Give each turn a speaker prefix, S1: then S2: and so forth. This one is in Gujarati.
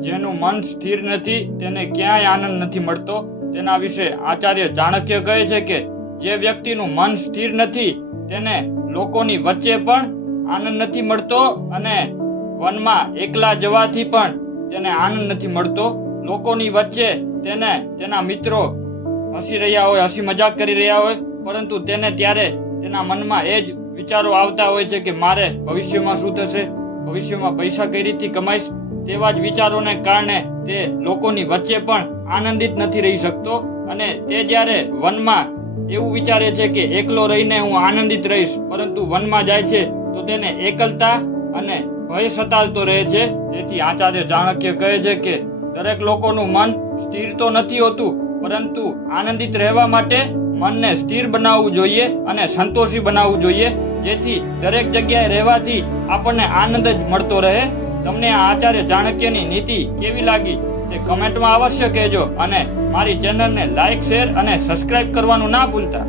S1: જેનું મન સ્થિર નથી, તેને ક્યાંય આનંદ નથી મળતો. તેના વિશે આચાર્ય ચાણક્ય કહે છે કે, જે વ્યક્તિનું મન સ્થિર નથી, તેને લોકોની વચ્ચે પણ આનંદ નથી મળતો અને વનમાં એકલા જવાથી પણ તેને આનંદ નથી મળતો. લોકોની વચ્ચે તેને તેના મિત્રો હસી રહ્યા હોય, હસી મજાક કરી રહ્યા હોય, પરંતુ તેને ત્યારે તેના મનમાં એ જ વિચારો આવતા હોય છે કે, મારે ભવિષ્યમાં શું થશે? ભવિષ્યમાં પૈસા કઈ રીતે કમાઈશ? તેવા જ વિચારોને કારણે તે લોકોની વચ્ચે પણ આનંદિત નથી રહી શકતો અને તે જ્યારે વનમાં એવું વિચારે છે કે એકલો રહીને હું આનંદિત રહીશ, પરંતુ વનમાં જાય છે, તો તેને એકલતા અને ભય સતાવતો રહે છે. તેથી આચાર્ય ચાણક્ય કહે છે કે દરેક લોકોનું મન સ્થિર તો નથી હોતું, પરંતુ આનંદિત રહેવા માટે મનને સ્થિર બનાવવું જોઈએ અને સંતોષી બનાવવું જોઈએ, જેથી દરેક જગ્યાએ રહેવાથી આપણને આનંદ જ મળતો રહે. તમને આ આચાર્ય ચાણક્યની નીતિ કેવી લાગી તે કમેન્ટમાં અવશ્ય કહેજો અને મારી ચેનલને લાઈક શેર અને સબસ્ક્રાઇબ કરવાનું ના ભૂલતા.